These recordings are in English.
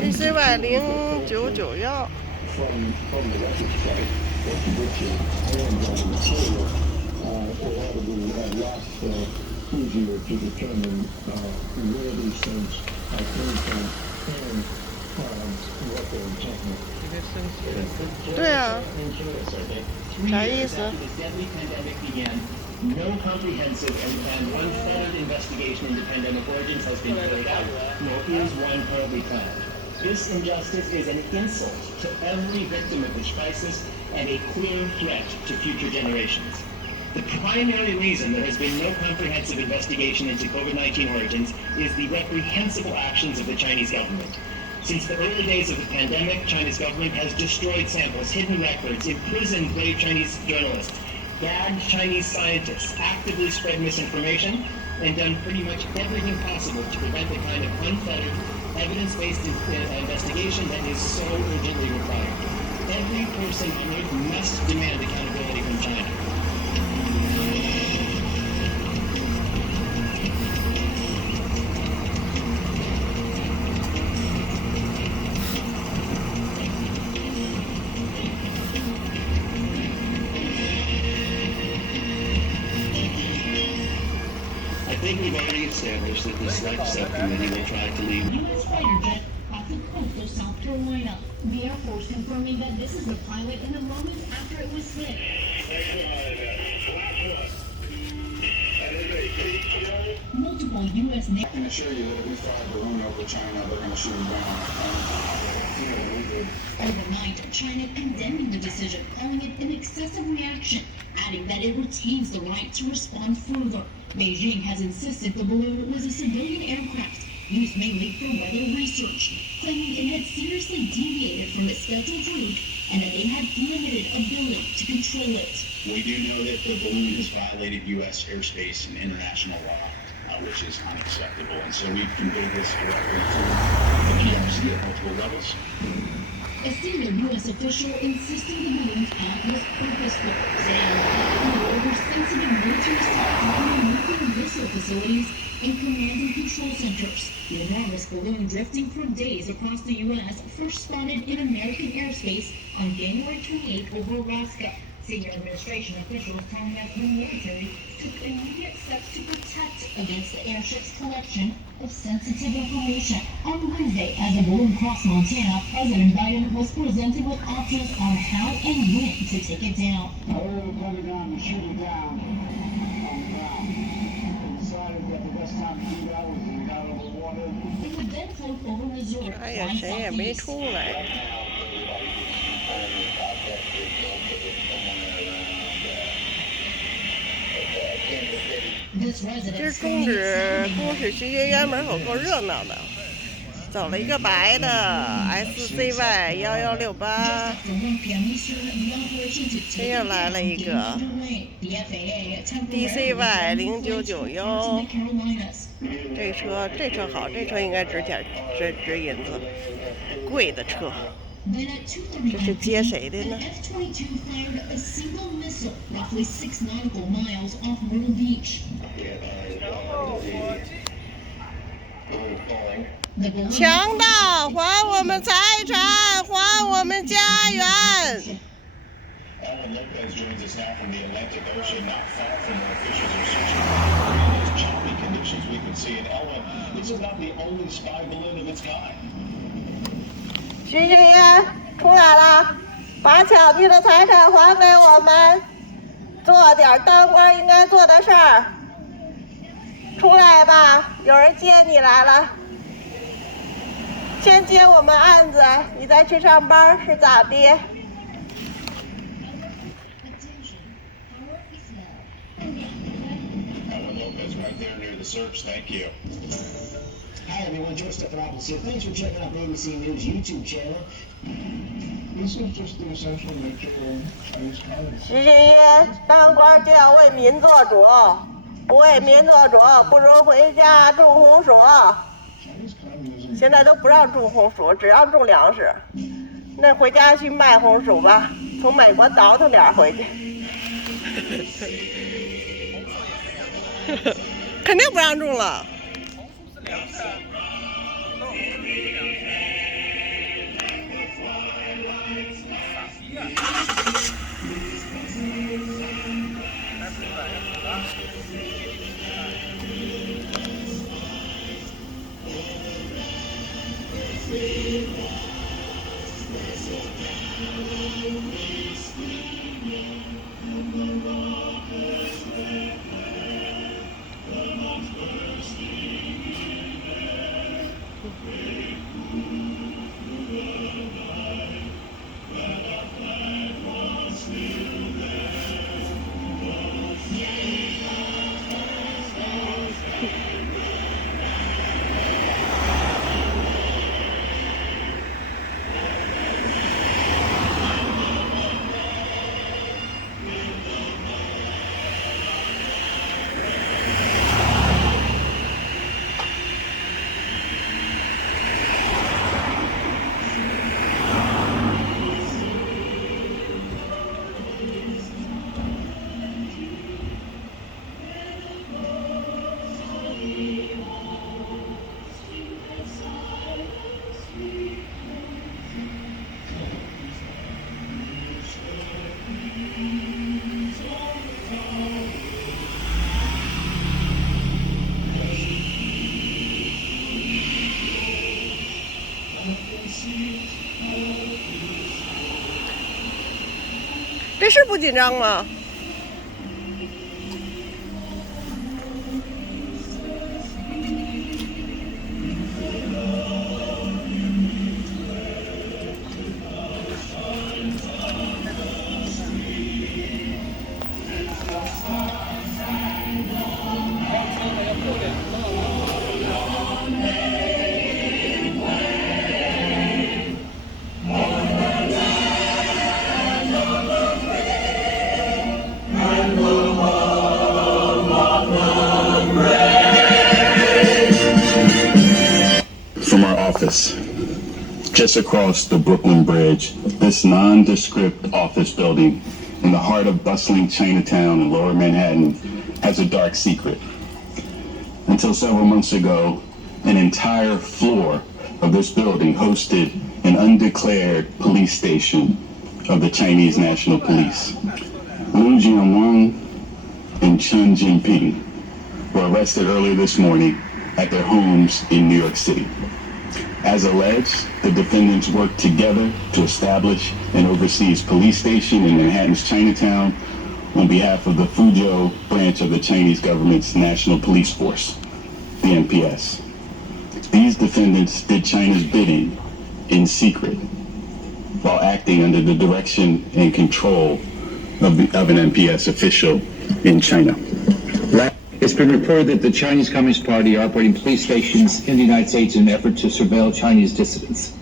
dcy0991。easier to determine where these things are coming from and what they're intending. 对啊，啥意思？ No comprehensive and unfettered investigation into pandemic origins has been carried out, nor is one currently planned. This injustice is an insult to every victim of this crisis and a clear threat to future generations. The primary reason there has been no comprehensive investigation into COVID-19 origins is the reprehensible actions of the Chinese government. Since the early days of the pandemic, China's government has destroyed samples, hidden records, imprisoned brave Chinese journalists, gagged Chinese scientists, actively spread misinformation, and done pretty much everything possible to prevent the kind of unfettered, evidence-based investigation that is so urgently required. Every person on earth must demand accountability from China. I think we've already established that the select subcommittee will try to leave. U.S. fighter jet off the coast of South Carolina. The Air Force confirming that this is the pilot in the moments after it was hit. Multiple U.S. I can assure you that if we fly a balloon over China, they're going to shoot it down. Overnight, China condemning the decision, calling it an excessive reaction, adding that it retains the right to respond further. Beijing has insisted the balloon was a civilian aircraft used mainly for weather research, claiming it had seriously deviated from its scheduled route and that they had limited ability to control it. We do know that the balloon has violated U.S. airspace and international law, which is unacceptable. And so we've conveyed this directly to the PRC at multiple levels. A senior U.S. official insisting the balloon's act was purposeful, saying that over sensitive military sites and nuclear missile facilities and command and control centers. The enormous balloon drifting for days across the U.S. first spotted in American airspace on January 28 over Alaska. Senior administration officials telling us the military took immediate steps to protect against the airship's collection of sensitive information. On Wednesday, as the balloon crossed Montana, President Biden was presented with options on how and when to take it down. I ordered the Pentagon to shoot it down on the ground. We decided that the best time to do that was when we got it over water. It would then float over Missouri, 哎呀， flying 谁也没 southeast. 出来。This 今儿 resident 中指公使徐学渊门口够热闹的，走了一个白的 dcy1168，这又来了一个 dcy0991。这车好，这车应该值钱，值银子，贵的车。这是接谁的呢？ 强盗，还我们财产，还我们家园！ Ellen Lopez joins us now from the Atlantic Ocean, not far from where officials are searching for the choppy conditions we can see. And Ellen, this is not the only spy balloon of its kind. 徐学渊出来了，把抢去的财产还给我们，做点当官应该做的事儿。出来吧，有人接你来了。先接我们案子，你再去上班是咋的？ Ellen Lopez right there near the search. Thank you. Hi everyone, Joe Stephanopoulos here. Thanks for checking out the ABC News YouTube channel. This is just the essential nature of Chinese communism. 徐学渊，当官就要为民做主，不为民做主，不如回家种红薯。 Chinese communism 现在都不让种红薯，只让种粮食。那回家去卖红薯吧，从美国倒腾点回去。肯定不让种了。红薯是粮食啊。这是不紧张吗？From our office, just across the Brooklyn Bridge, this nondescript office building in the heart of bustling Chinatown in Lower Manhattan has a dark secret. Until several months ago, an entire floor of this building hosted an undeclared police station of the Chinese National Police. Liu Jianwang and Chen Jinping were arrested earlier this morning at their homes in New York City. As alleged, the defendants worked together to establish an overseas police station in Manhattan's Chinatown on behalf of the Fuzhou branch of the Chinese government's National Police Force, the NPS. These defendants did China's bidding in secret while acting under the direction and control of an NPS official in China. It's been reported that the Chinese Communist Party are operating police stations in the United States in an effort to surveil Chinese dissidents.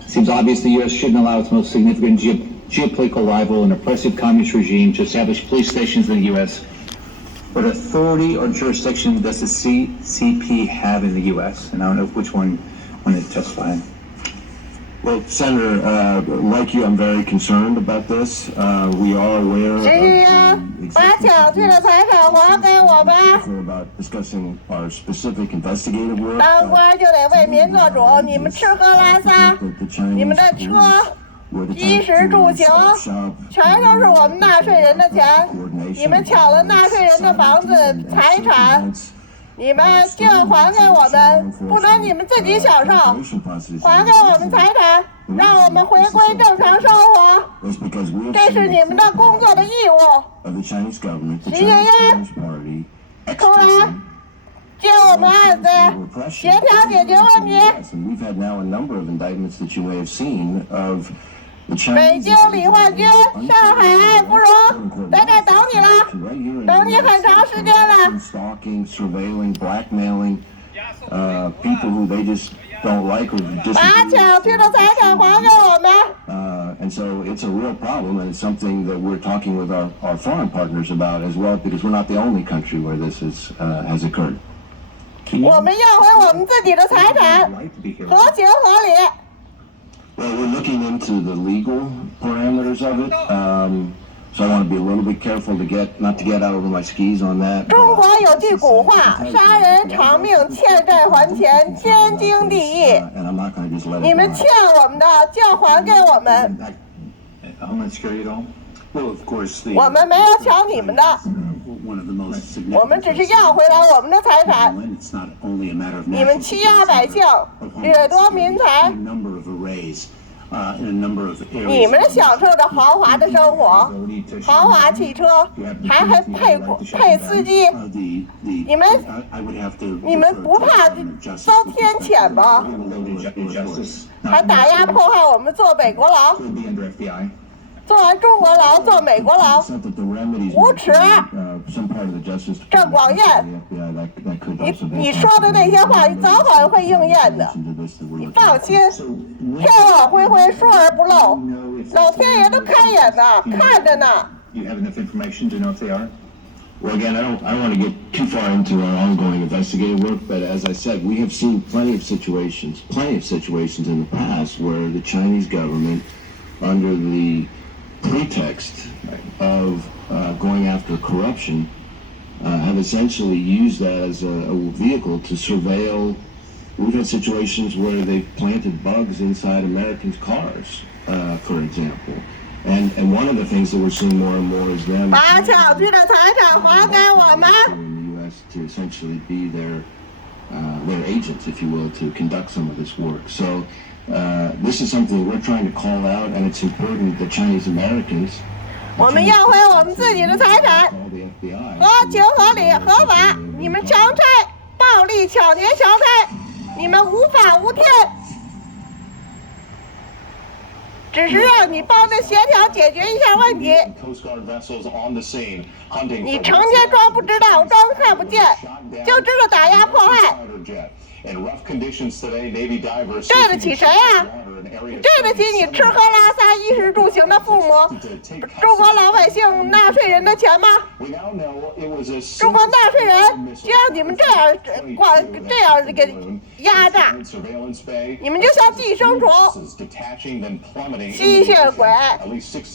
It seems obvious the U.S. shouldn't allow its most significant geopolitical rival, an oppressive communist regime, to establish police stations in the U.S. What authority or jurisdiction does the CCP have in the U.S.? And I don't know which one wanted to testify. Well, Senator, like you, I'm very concerned about this. We are aware about discussing our specific investigative work. 当官就得为民做主，你们吃喝拉撒，你们的车、衣食住行，全都是我们纳税人的钱。你们抢了纳税人的房子、财产。你们就还给我们，不能你们自己享受，还给我们财产，让我们回归正常生活，这是你们的工作的义务。徐学渊，出来，接我们案子，协调解决问题。北京李焕军，上海爱芙蓉，在这等你了，等你很长时间了。把抢去的财产还给我们。And so it's a real problem, and it's something that we're talking with our foreign partners about as well, because we're not the only country where this has occurred. 我们要回我们自己的财产，合情合理。Well, we're looking into the legal parameters of it, so I want to be a little bit careful not to get out over my skis on that. 中国有句古话，杀人偿命，欠债还钱，天经地义。And I'm not going to just let it 你们欠我们的就还给我们。Homeland Security at all? Well, of course, 我们没有抢你们的。我们只是要回来我们的财产。你们欺压百姓，掠夺民财。你们享受着豪华的生活，豪华汽车，还配司机。你们不怕遭天谴吗？还打压迫害我们坐美国牢，做完中国牢做美国牢，无耻！郑广彦，你说的那些话，你早晚会应验的。你放心，天网恢恢，疏而不漏，老天爷都开眼呢，看着呢。Well, again, I don't want to get too far into our ongoing investigative work, but as I said, we have seen plenty of situations in the past where the Chinese government, under the pretext of going after corruption, have essentially used that as a vehicle to surveil. We've had situations where they've planted bugs inside Americans' cars, for example. And one of the things that we're seeing more and more is them 把抢去的财产还给我们。 in the U.S. to essentially be their agents, if you will, to conduct some of this work. So this is something we're trying to call out, and it's important that Chinese Americans 我们要回我们自己的财产， call the FBI 合情合理合法。你们强拆、暴力抢劫强拆，你们无法无天。 只是让你帮着协调解决一下问题。你成天装不知道，装看不见，就知道打压迫害。对得起谁啊？对得起你吃喝拉撒衣食住行的父母，中国老百姓纳税人的钱吗？中国纳税人就让你们这样给压榨，你们就像寄生虫、吸血鬼，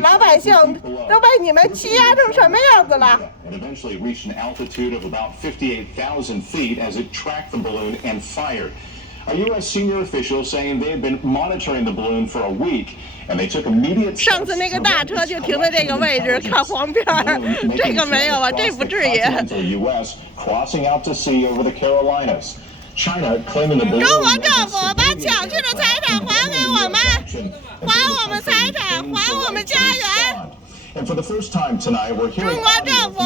老百姓都被你们欺压成什么样子了？ A U.S. senior official saying they had been monitoring the balloon for a week, and they took immediate. 上次那个大车就停在这个位置看黄片儿，这个没有啊，这不至于。 U.S. crossing out to sea over the Carolinas. China claiming the balloon. 中国政府把抢去的财产还给我们，还我们财产，还我们家园。 And for the first time tonight, we're hearing 中国政府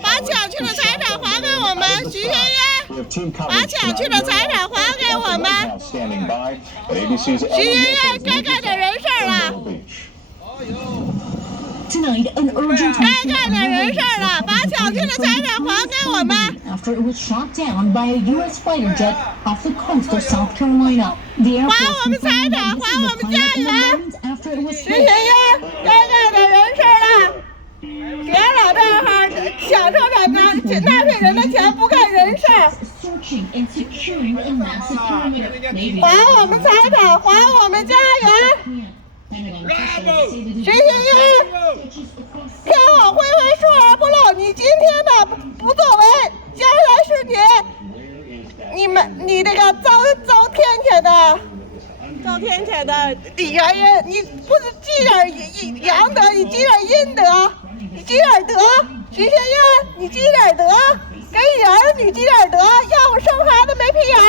把抢去的财产还给我们，徐学渊，把抢去的财产还给我们。徐学渊该干点人事了。 Tonight, an urgent 该干点人事了，把抢去的财产还给我们。 after it was shot down by a U.S. fighter jet off the coast of South Carolina. The Air Force confirmed that this is the final moment after it was 徐学渊该干点人事了，别老这样享受着纳税人的钱不干人事。 searching and securing a massive perimeter. 还我们财产，还我们家园。 徐学渊，天网恢恢，疏而不漏。你今天的不作为，将来是你这个遭天谴的原因。你不是积点阳德，你积点阴德，你积点德。徐学渊，你积点德，给你儿女积点德，要不生孩子没屁眼儿。